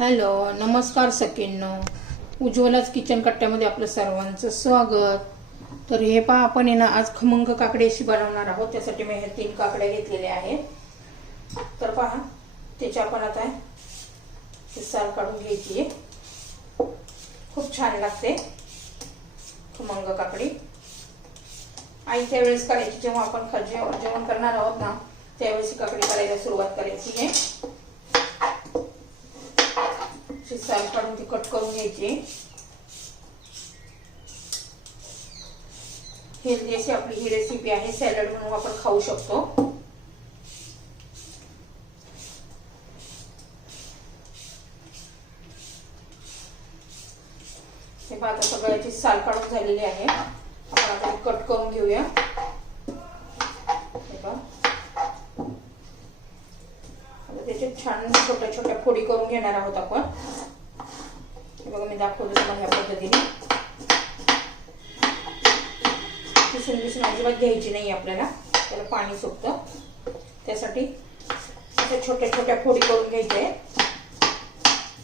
Hello नमस्कार सखींनो. उज्ज्वलाच kitchen कट्ट्यामध्ये आपलं सर्वांचं स्वागत. तर हे पहा आपण आहे ना आज खमंग काकडे अशी बनवणार आहोत. त्यासाठी मी हे तीन काकड्या घेतलेल्या आहेत. तर पहा त्याची आपण आता हे साल काढून घ्यायची. आहे खूप छान लागते खमंग काकडी. आई त्यावेळेस करायची जेव्हा आपण जेवण करणार आहोत ना त्यावेळेस काकडी करायला सुरुवात करायची आहे. ची साल काढून ती कट करून घ्यायची. हेल्दी अशी आपली ही रेसिपी आहे सॅलड म्हणून आपण खाऊ शकतो. हे पहा आता सगळ्याची साल काढून झालेली आहे. आपण आता कट करून घेऊया हे पहा आता त्याचे छान छोट्या छोट्या फोडी करून घेणार आहोत आपण. बघा मी दाखवलं तुम्हाला ह्या पद्धतीने. किसून बिसून अजिबात घ्यायची नाही आपल्याला. त्याला पाणी सुटतं त्यासाठी अशा छोट्या छोट्या फोडी करून घ्यायच्या आहे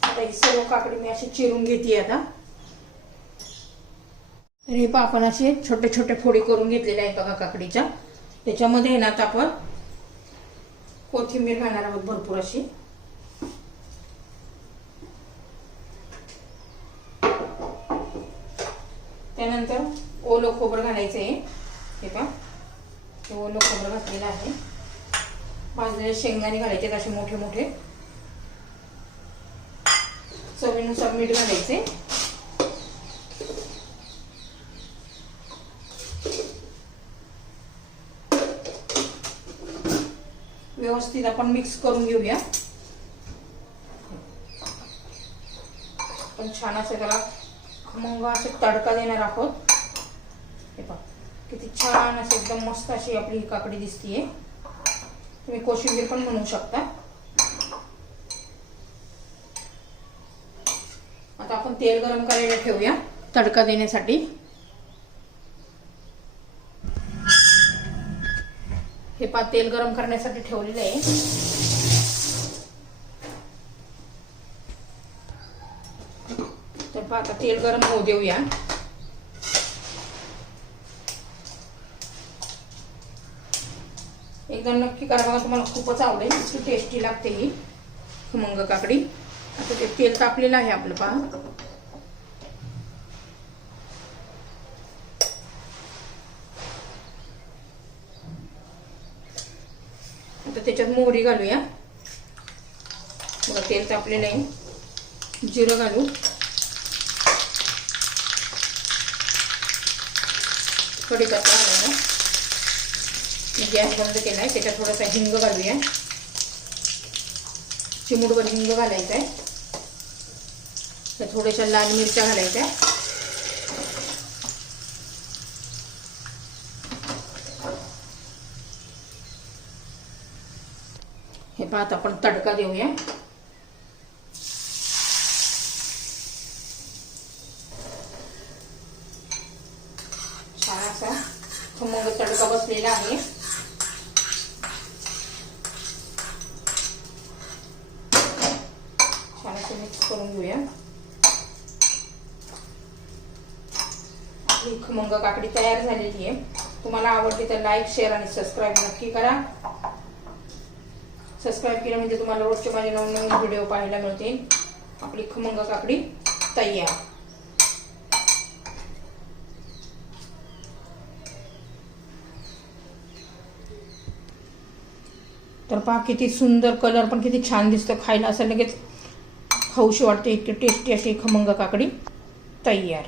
आता ही सर्व काकडी मी अशी चिरून घेते आता. हे आपण असे छोटे छोटे फोडी करून घेतलेल्या आहेत बघा काकडीच्या. त्याच्यामध्ये आहे ना आता आपण कोथिंबीर घालणार आहोत भरपूर अशी. त्यानंतर ओलं खोबरं घालायचं आहे. हे का ओलं खोबरं घातलेलं आहे. भाजलेले शेंगदाणे घालायचे असे मोठे मोठे. चवीनुसार मीठ घालायचे. व्यवस्थित आपण मिक्स करून घेऊया. पण छान असं त्याला मग असे तडका देणार आहोत. हे पहा किती छान असे एकदम मस्त अशी आपली ही काकडी दिसतीये. तुम्ही कोशिंबीर पण म्हणू शकता. आता आपण तेल गरम करायला ठेवूया तडका देण्यासाठी. हे पा तेल गरम करण्यासाठी ठेवलेलं आहे. तर पा आता तेल गरम होऊ देऊया. एकदा नक्की करा बघा तुम्हाला खूपच आवडेल. इतकी टेस्टी लागते ही. खमंग काकडी. आता ते तेल तापलेलं आहे आपलं पहा. त्याच्यात मोहरी घालूया. बघा तेल तापलेलं आहे. जिरं घालू. थोडी कसा घालायला मी गॅस बंद केला आहे त्याच्यात थोडासा हिंग घालूया. चिमूटभर हिंग घालायचा आहे तर थोड्याशा लाल मिरच्या घालायच्या. हे पाहत आपण तडका देऊया. छान असा खमंग तडका बसलेला आहे. छान असं मिक्स करून घेऊया. आपली खमंग काकडी तयार झालेली आहे. तुम्हाला आवडली तर लाईक शेअर आणि सबस्क्राईब नक्की करा. सबस्क्राईब केलं म्हणजे तुम्हाला रोजचे माझे नवनवीन व्हिडिओ पाहायला मिळतील. आपली खमंग काकडी तयार. तर पहा किती सुंदर कलर पण किती छान दिसतं खायला. असं लगेच खाऊशी वाटते. इतकी टेस्टी अशी खमंग काकडी तयार.